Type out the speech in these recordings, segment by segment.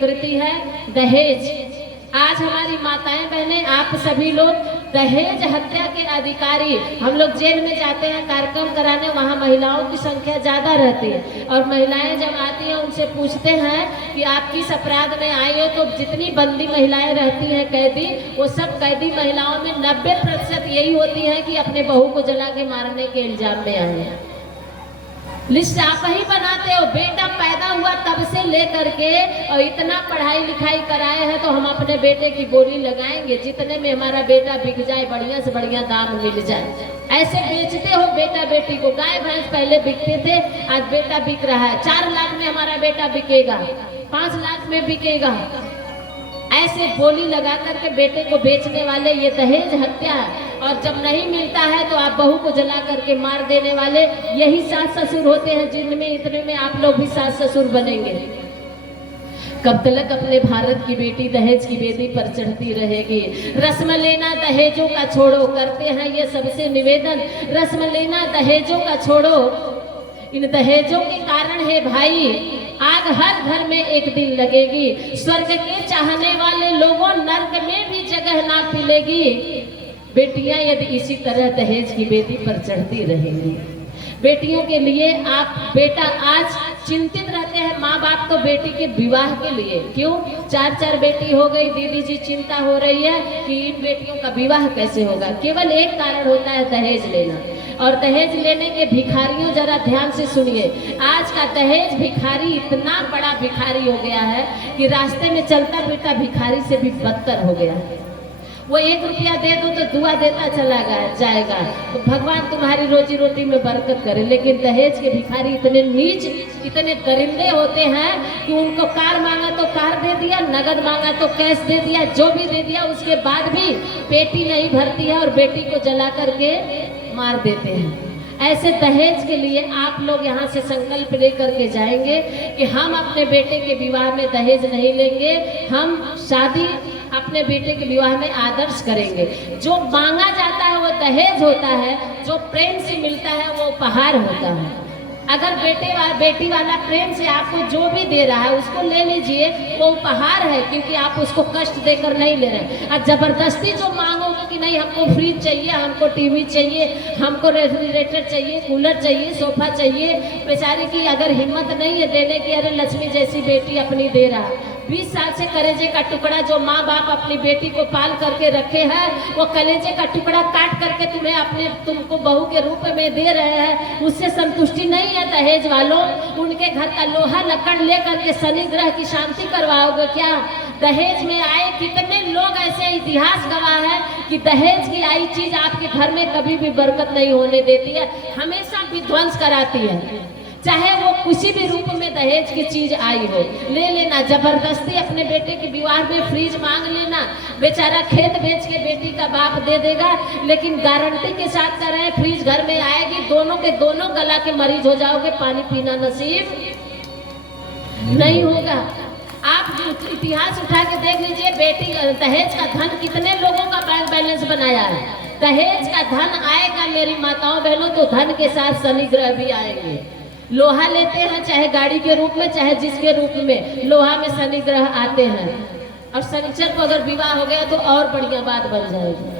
कृति है दहेज। आज हमारी माताएं बहनें आप सभी लोग दहेज हत्या के अधिकारी, हम लोग जेल में जाते हैं कार्यक्रम कराने, वहाँ महिलाओं की संख्या ज्यादा रहती है और महिलाएं जब आती हैं उनसे पूछते हैं कि आप किस अपराध में आई हो, तो जितनी बंदी महिलाएं रहती हैं कैदी, वो सब कैदी महिलाओं में 90% यही होती है कि अपने बहू को जला के मारने के इल्जाम में आए हैं। लिस्ट आप ही बनाते हो। बेटा पैदा हुआ तब से लेकर के और इतना पढ़ाई लिखाई कराए हैं तो हम अपने बेटे की बोली लगाएंगे जितने में हमारा बेटा बिक जाए, बढ़िया से बढ़िया दाम मिल जाए। ऐसे बेचते हो बेटा बेटी को। गाय भैंस पहले बिकते थे, आज बेटा बिक रहा है। 4 लाख में हमारा बेटा बिकेगा, 5 लाख में बिकेगा। ऐसे बोली लगा करके बेटे को बेचने वाले ये दहेज हत्या है। और जब नहीं मिलता है तो आप बहू को जला करके मार देने वाले यही सास ससुर होते हैं, जिनमें इतने में आप लोग भी सास ससुर बनेंगे। कब तक अपने भारत की बेटी दहेज की बेदी पर चढ़ती रहेगी। रस्म लेना दहेजों का छोड़ो, करते हैं ये सबसे निवेदन। रस्म लेना दहेजों का छोड़ो, इन दहेजों के कारण है भाई आग हर घर में एक दिन लगेगी। स्वर्ग के चाहने वाले लोगों नर्क में भी जगह ना मिलेगी। बेटियां यदि इसी तरह दहेज की बेदी पर चढ़ती रहेंगी। बेटियों के लिए आप बेटा आज चिंतित रहते हैं माँ बाप तो बेटी के विवाह के लिए, क्यों 4 बेटी हो गई, दीदी जी चिंता हो रही है कि इन बेटियों का विवाह कैसे होगा। केवल एक कारण होता है दहेज लेना। और दहेज लेने के भिखारियों जरा ध्यान से सुनिए, आज का दहेज भिखारी इतना बड़ा भिखारी हो गया है कि रास्ते में चलता फिरता भिखारी से भी बदतर हो गया है। वो 1 रुपया दे दो तो दुआ देता चला जाएगा, तो भगवान तुम्हारी रोजी रोटी में बरकत करे। लेकिन दहेज के भिखारी इतने नीच, इतने दरिंदे होते हैं कि उनको कार मांगा तो कार दे दिया, नगद मांगा तो कैश दे दिया, जो भी दे दिया उसके बाद भी पेटी नहीं भरती है और बेटी को जला करके मार देते हैं। ऐसे दहेज के लिए आप लोग यहाँ से संकल्प लेकर के जाएंगे कि हम अपने बेटे के विवाह में दहेज नहीं लेंगे। हम शादी अपने बेटे के विवाह में आदर्श करेंगे। जो मांगा जाता है वो दहेज होता है, जो प्रेम से मिलता है वो उपहार होता है। अगर बेटी वाला प्रेम से आपको जो भी दे रहा है उसको ले लीजिए, वो उपहार है, क्योंकि आप उसको कष्ट देकर नहीं ले रहे हैं। और जबरदस्ती जो मांगोगे कि नहीं हमको फ्रिज चाहिए, हमको टीवी चाहिए, हमको रेफ्रिजरेटर चाहिए, कूलर चाहिए, सोफा चाहिए, बेचारी की अगर हिम्मत नहीं है देने की, अरे लक्ष्मी जैसी बेटी अपनी दे रहा, 20 साल से कलेजे का टुकड़ा जो माँ बाप अपनी बेटी को पाल करके रखे हैं, वो कलेजे का टुकड़ा काट करके तुमको बहू के रूप में दे रहे हैं, उससे संतुष्टि नहीं है दहेज वालों। उनके घर का लोहा लकड़ ले करके शनि ग्रह की शांति करवाओगे क्या? दहेज में आए कितने लोग ऐसे इतिहास गवाह है कि दहेज की आई चीज आपके घर में कभी भी बरकत नहीं होने देती है, हमेशा विध्वंस कराती है। चाहे वो किसी भी रूप में दहेज की चीज आई हो, ले लेना। जबरदस्ती अपने बेटे के विवाह में फ्रिज मांग लेना, बेचारा खेत बेच के बेटी का बाप दे देगा, लेकिन गारंटी के साथ कर रहे हैं फ्रिज घर में आएगी, दोनों के दोनों गला के मरीज हो जाओगे, पानी पीना नसीब नहीं होगा। आप इतिहास उठा के देख लीजिए, बेटी दहेज का धन कितने लोगों का बैंक बैलेंस बनाया है। दहेज का धन आएगा मेरी माताओं बहनों तो धन के साथ शनि ग्रह भी आएंगे। लोहा लेते हैं चाहे गाड़ी के रूप में, चाहे जिसके रूप में, लोहा में शनि ग्रह आते हैं। और शनिचर को अगर विवाह हो गया तो और बढ़िया बात बन जाएगी।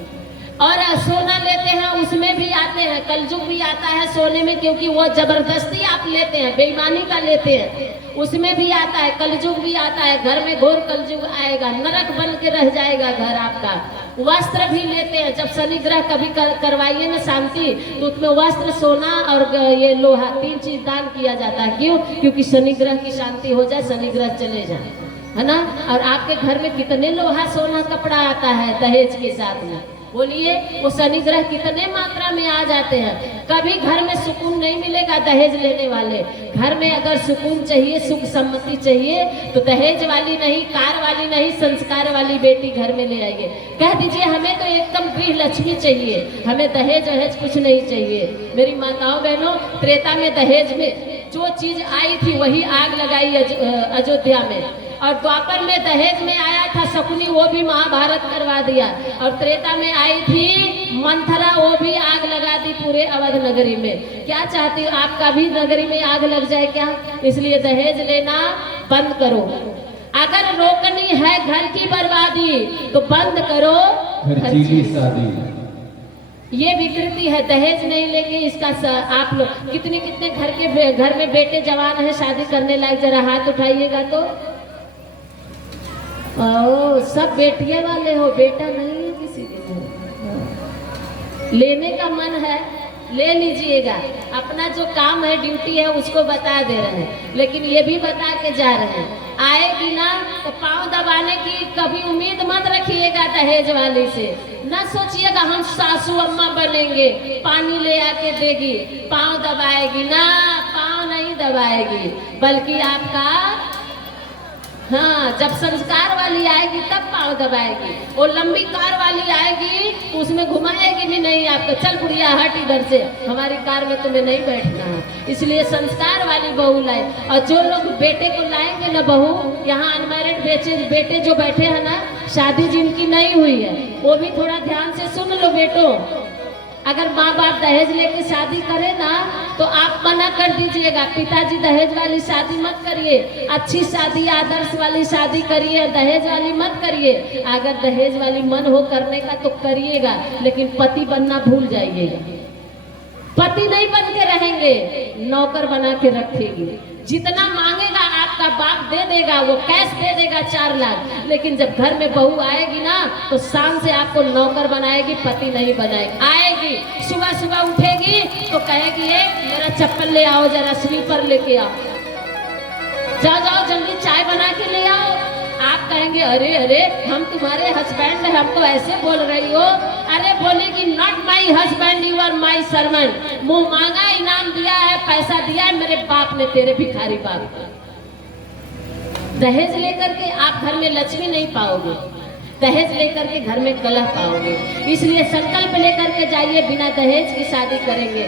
और सोना लेते हैं उसमें भी आते हैं, कलयुग भी आता है सोने में, क्योंकि वो जबरदस्ती आप लेते हैं, बेईमानी का लेते हैं, उसमें भी आता है, कलयुग भी आता है। घर में घोर कलयुग आएगा, नरक बन के रह जाएगा घर आपका। वस्त्र भी लेते हैं, जब शनि ग्रह कभी करवाइए ना शांति, तो उसमें वस्त्र, सोना और ये लोहा 3 चीज दान किया जाता है। क्यों? क्योंकि शनि ग्रह की शांति हो जाए, शनि ग्रह चले जाए, है ना। और आपके घर में कितने लोहा सोना कपड़ा आता है दहेज के साथ में, बोलिए। वो शनि ग्रह कितने मात्रा में आ जाते हैं। कभी घर में सुकून नहीं मिलेगा दहेज लेने वाले। घर में अगर सुकून चाहिए, सुख सम्मति चाहिए, तो दहेज वाली नहीं, कार वाली नहीं, संस्कार वाली बेटी घर में ले आइए। कह दीजिए हमें तो एकदम गृह लक्ष्मी चाहिए, हमें दहेज वहेज कुछ नहीं चाहिए। मेरी माताओं बहनों, त्रेता में दहेज में जो चीज आई थी वही आग लगाई अयोध्या में, और द्वापर में दहेज में आया था शकुनी, वो भी महाभारत करवा दिया। और त्रेता में आई थी मंथरा, वो भी आग लगा दी पूरे अवध नगरी में। क्या चाहती हो आपका भी नगरी में आग लग जाए क्या? इसलिए दहेज लेना बंद करो। अगर रोकनी है घर की बर्बादी तो बंद करो खर्चीली शादी। ये विकृति है, दहेज नहीं लेंगे इसका आप लोग कितने कितने घर में बेटे जवान है शादी करने लायक, जरा हाथ उठाइएगा तो। ओ सब बेटियां वाले हो, बेटा नहीं है किसी के। लेने का मन है ले लीजिएगा, अपना जो काम है ड्यूटी है उसको बता दे रहे हैं, लेकिन ये भी बता के जा रहे हैं आएगी ना तो पाँव दबाने की कभी उम्मीद मत रखिएगा दहेज वाली से। न सोचिएगा हम सासू अम्मा बनेंगे, पानी ले आके देगी, पाँव दबाएगी ना, पाँव नहीं दबाएगी, बल्कि आपका हाँ जब संस्कार वाली आएगी तब पाँव दबाएगी। वो लंबी कार वाली आएगी तो उसमें घुमाएगी भी नहीं आपको, चल बुढ़िया हट इधर से, हमारी कार में तुम्हें नहीं बैठना है। इसलिए संस्कार वाली बहू लाए। और जो लोग बेटे को लाएंगे ना बहू, यहाँ अनमैरिड बेटे जो बैठे हैं ना, शादी जिनकी नहीं हुई है, वो भी थोड़ा ध्यान से सुन लो बेटो। अगर माँ बाप दहेज लेके शादी करे ना तो आप मना कर दीजिएगा, पिताजी दहेज वाली शादी मत करिए, अच्छी शादी आदर्श वाली शादी करिए, दहेज वाली मत करिए। अगर दहेज वाली मन हो करने का तो करिएगा, लेकिन पति बनना भूल जाइएगा। पति नहीं बन के रहेंगे, नौकर बना के रखेंगे। जितना मांगेगा आपका बाप दे देगा, वो कैश दे देगा 4 लाख, लेकिन जब घर में बहू आएगी ना तो शान से आपको नौकर बनाएगी, पति नहीं बनाएगी। आएगी सुबह सुबह उठेगी तो कहेगी मेरा चप्पल ले आओ, जरा स्लीपर लेके आओ, जाओ जाओ जल्दी चाय बना के ले आओ। आप कहेंगे अरे अरे हम तुम्हारे हस्बैंड है, हमको ऐसे बोल रही हो। अरे बोलेगी not my husband, you are my servant. मुंह मांगा इनाम दिया है, पैसा दिया है मेरे बाप ने, तेरे भिखारी बाप को। दहेज लेकर के आप घर में लक्ष्मी नहीं पाओगे, दहेज लेकर के घर में कलह पाओगे। इसलिए संकल्प लेकर के जाइए, बिना दहेज की शादी करेंगे।